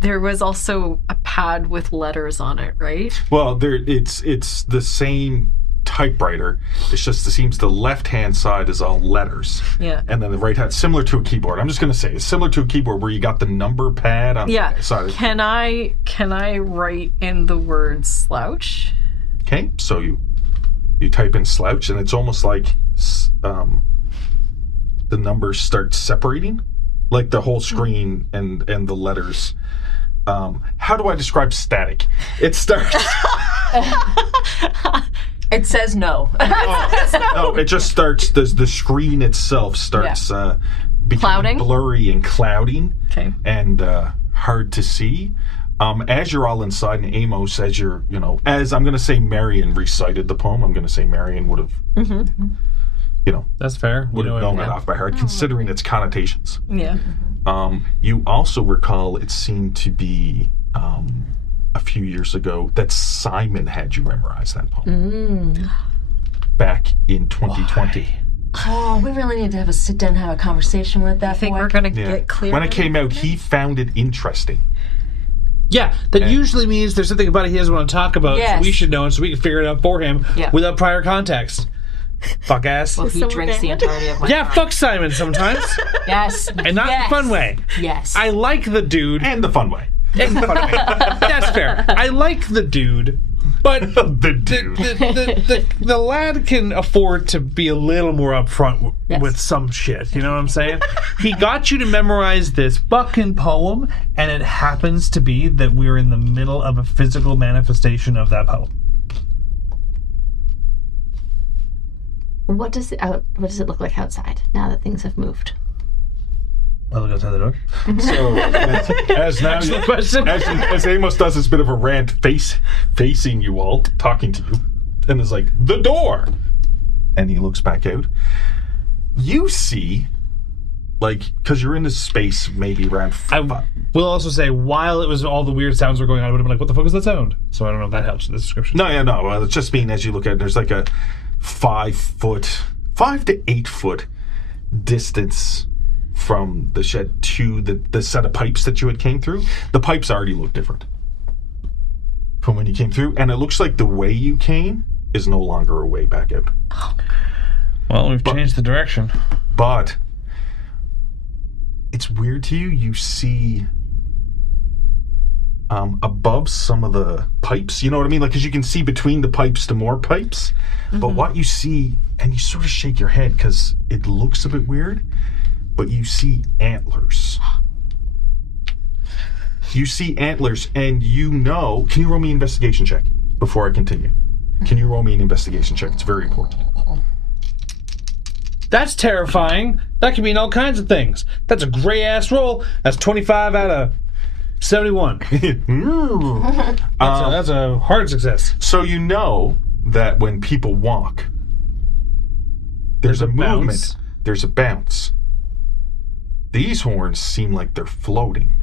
There was also a pad with letters on it, right? Well, it's the same typewriter. It's just it seems the left-hand side is all letters. Yeah. And then the right hand, similar to a keyboard. I'm just going to say, it's similar to a keyboard where you got the number pad on Yeah. the side. Can I write in the word slouch? Okay, so you type in slouch, and it's almost like the numbers start separating, like the whole screen and the letters. How do I describe static? It starts. It says no. No, it just starts. The screen itself starts becoming Clouding? blurry and clouding, Okay. and hard to see. As you're all inside, and Amos, as you're, as I'm going to say, Marion recited the poem. I'm going to say Marion would have, That's fair. would have known it off by heart, considering its connotations. Yeah. You also recall it seemed to be a few years ago that Simon had you memorize that poem back in 2020. Oh, we really need to have a sit down and have a conversation with that I think boy. we're gonna Yeah. get clear. When it came out, he found it interesting. Yeah, that usually means there's something about it he doesn't want to talk about. Yes. So we should know it so we can figure it out for him without prior context. Fuck ass. Well, he so drinks the bad. entirety of my Yeah, wine. fuck Simon sometimes. Yes. And not in a fun way. Yes. I like the dude. And the fun way. In the fun way. That's fair. I like the dude, but The dude. the lad can afford to be a little more upfront Yes. with some shit. You know what I'm saying? He got you to memorize this fucking poem, and it happens to be that we're in the middle of a physical manifestation of that poem. What does it look like outside now that things have moved? I'll look outside the door. So, as now, question. as Amos does this bit of a rant facing you all, talking to you, and is like, the door! And he looks back out. You see, because you're in this space maybe around... I will also say, while it was all the weird sounds were going on, I would have been like, what the fuck is that sound? So I don't know if that helps with the description. No. Well, it's just mean as you look at it, there's like a 5 to 8 foot distance from the shed to the set of pipes that you had came through. The pipes already look different. from when you came through, and it looks like the way you came is no longer a way back out. Well, we've changed the direction. But it's weird to you. You see above some of the pipes, you know what I mean? Like, because you can see between the pipes to more pipes. But what you see, and you sort of shake your head because it looks a bit weird, but you see antlers. You see antlers, and you know... Can you roll me an investigation check before I continue? Can you roll me an investigation check? It's very important. That's terrifying. That could mean all kinds of things. That's a gray-ass roll. That's 25 out of 71. That's a hard success. So you know that when people walk, there's a movement. bounce. There's a bounce. These horns seem like they're floating.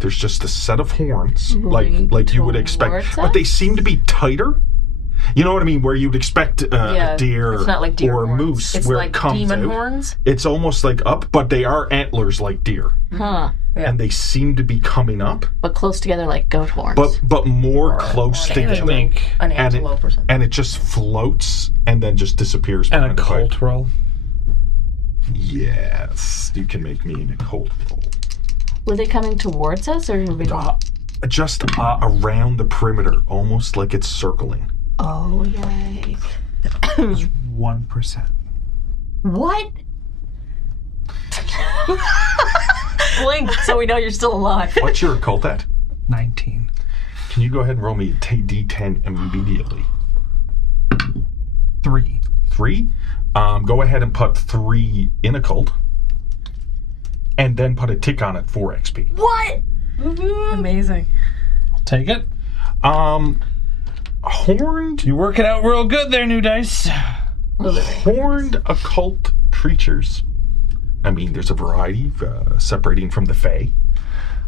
There's just a set of horns, like you would expect, towards but they us? seem to be tighter. You know what I mean? Where you'd expect a deer, it's not like deer or a horns. moose, It's where like it comes demon out. horns. It's almost like up, but they are antlers like deer, Huh. Yeah. and they seem to be coming up, But close together like goat horns. but more close an together. antelope. An And antelope or something. and it just floats and then just disappears And a behind the pipe. cult roll. Yes, you can make me an occult roll. Were they coming towards us or moving? Just around the perimeter, almost like it's circling. Oh, yay. 1%. What? Blink so we know you're still alive. What's your occult at? 19. Can you go ahead and roll me a D10 immediately? 3. 3? Go ahead and put 3 in occult. And then put a tick on it for XP. What? Amazing. I'll take it. Horned You work it out real good there, New Dice. horned occult creatures. I mean, there's a variety separating from the Fae.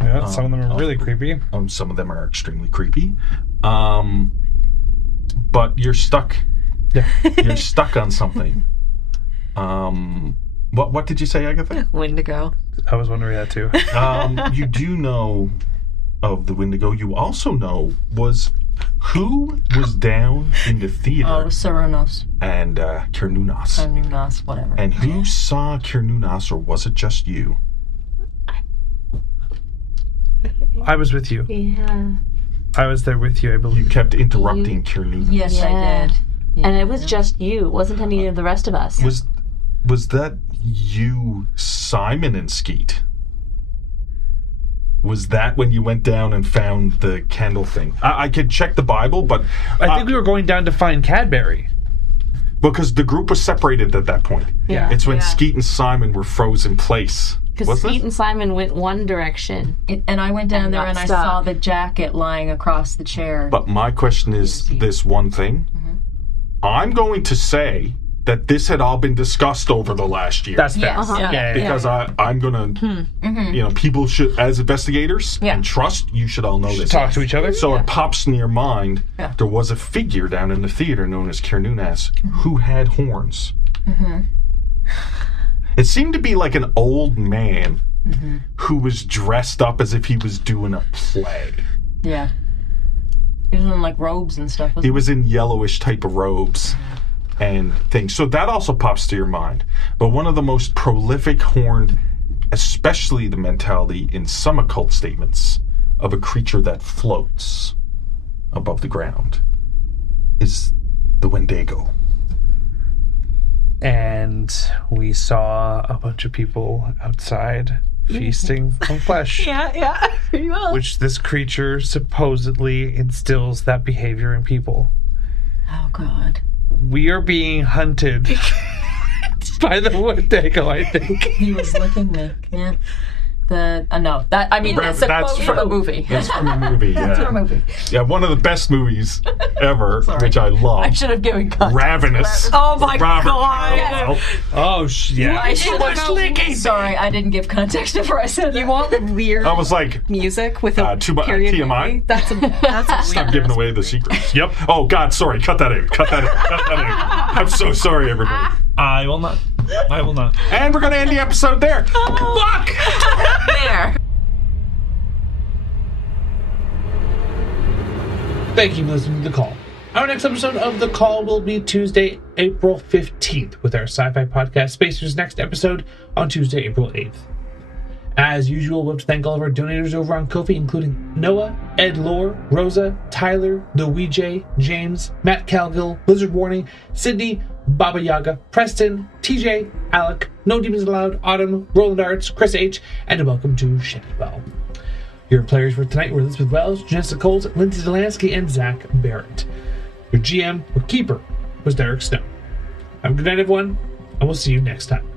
Yeah, some of them are really creepy. Some of them are extremely creepy. But you're stuck. Yeah. You're stuck on something. What did you say, Agatha? Wendigo. I was wondering that too. You do know of the Wendigo. You also know who was down in the theater Oh, Serenos. and Kernunas. Nunas, whatever. And who saw Kernunas, or was it just you? I was with you. Yeah. I was there with you, I You believe. kept interrupting Kernunas. Yes, Yeah. I did. Yeah. And it was just you. It wasn't any of the rest of us. Was that you, Simon, and Skeet? Was that when you went down and found the candle thing? I could check the Bible, but I think we were going down to find Cadbury. because the group was separated at that point. Yeah. It's when Skeet and Simon were frozen in place. Because Wasn't Skeet it? and Simon went one direction. And I went down And there got and I stuck. saw the jacket lying across the chair. But my question is this one thing. I'm going to say that this had all been discussed over the last year. That's fair. Yes. Yeah, yeah, because I'm going to, people should, as investigators and trust, you should all know this. Talk to each other. So it pops in your mind, Yeah. there was a figure down in the theater known as Kernunas who had horns. It seemed to be like an old man who was dressed up as if he was doing a play. Yeah. He was in like robes and stuff. He was in yellowish type of robes and things. So that also pops to your mind. But one of the most prolific horned, especially the mentality in some occult statements of a creature that floats above the ground, is the Wendigo. And we saw a bunch of people outside feasting on flesh. Yeah, pretty well. Which this creature supposedly instills that behavior in people. Oh, God. We are being hunted by the Wendigo, I think. He was licking me. Yeah. No. That's a That's quote from a movie. That's from a movie, yeah. That's from a movie. Yeah, one of the best movies ever, which I love. I should have given context. Ravenous. Oh my Robert God. Carlyle. Oh, yeah. I should have. Sorry, I didn't give context before I said You that. want weird I was like, music with a too much period TMI? movie? That's a stop weird. giving away the secrets. Yep. Oh, God, sorry. Cut that out. Cut that out. Cut that out. I'm so sorry, everybody. I will not. I will not. And we're going to end the episode there. Fuck! There. Thank you for listening to The Call. Our next episode of The Call will be Tuesday, April 15th, with our sci-fi podcast Spacer's next episode on Tuesday, April 8th. As usual, we'll have to thank all of our donators over on Ko-fi, including Noah, Ed Lore, Rosa, Tyler, Luigi, James, Matt Calgill, Blizzard Warning, Sydney, Baba Yaga, Preston, TJ, Alec, No Demons Allowed, Autumn, Roland Arts, Chris H, and a welcome to Shetty Bell. Your players for tonight were Elizabeth Wells, Janessa Coles, Lindsay Delansky, and Zach Barrett. Your GM or keeper was Derek Snow. Have a good night, everyone, and we'll see you next time.